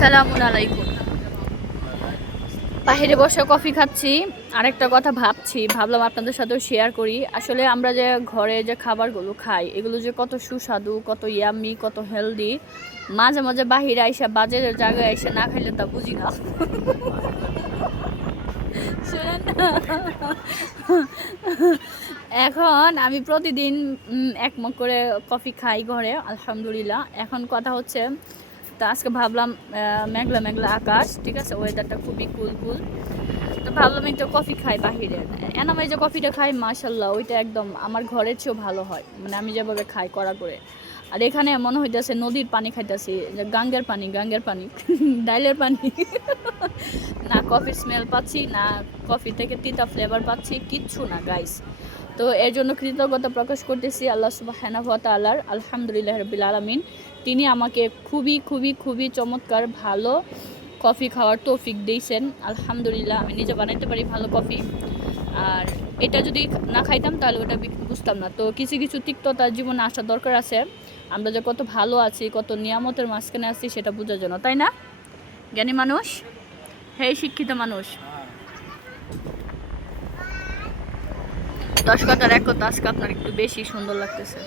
আসসালামু আলাইকুম। বাহিরে বসে কফি খাচ্ছি, আরেকটা কথা ভাবলাম আপনাদের সাথেও শেয়ার করি। আসলে আমরা যে ঘরে যে খাবারগুলো খাই এগুলো যে কত সুস্বাদু, কত ইয়াম্মি, কত হেলদি, মাঝে মাঝে বাহিরে আইসা বাজারের জায়গায় এসে না খাইলে তা বুঝি না। শুনেন না, এখন আমি প্রতিদিন এক মগ করে কফি খাই ঘরে, আলহামদুলিল্লাহ। এখন কথা হচ্ছে, তো আজকে ভাবলাম মেঘলা মেঘলা আকাশ, ঠিক আছে, ওয়েদারটা খুবই কুল কুল, তো ভাবলাম একটু কফি খাই বাহিরের। এনাম এই যে কফিটা খাই, মাশাল্লাহ, ওইটা একদম আমার ঘরের চেয়েও ভালো হয়, মানে আমি যেভাবে খাই কড়া করে। আর এখানে মনে হইতেছে নদীর পানি খাইতেছি, গাঙ্গের পানি ডাইলের পানি। না কফির স্মেল পাচ্ছি, না কফি থেকে তিতা ফ্লেভার পাচ্ছি, কিচ্ছু না গাইস। তো এর জন্য কৃতজ্ঞতা প্রকাশ করতেছি আল্লাহ সুবহানাহু ওয়া তাআলার, আলহামদুলিল্লাহ রাব্বিল আলামিন। তিনি আমাকে খুবই খুবই খুবই চমৎকার ভালো কফি খাওয়ার তৌফিক দিয়েছেন, আলহামদুলিল্লাহ। আমি নিজে বানাইতে পারি ভালো কফি, আর এটা যদি না খাইতাম তাহলে ওটা বুঝতাম না। তো কিছু কিছু তিক্ততা জীবনে আসা দরকার আছে, আমরা যে কত ভালো আছি, কত নিয়ামতের মাঝখানে আছি সেটা বোঝার জন্য, তাই না জ্ঞানী মানুষ? হ্যাঁ, শিক্ষিত মানুষ। 10 কথার 1 কথা আজকে আপনার একটু বেশি সুন্দর লাগতেছে।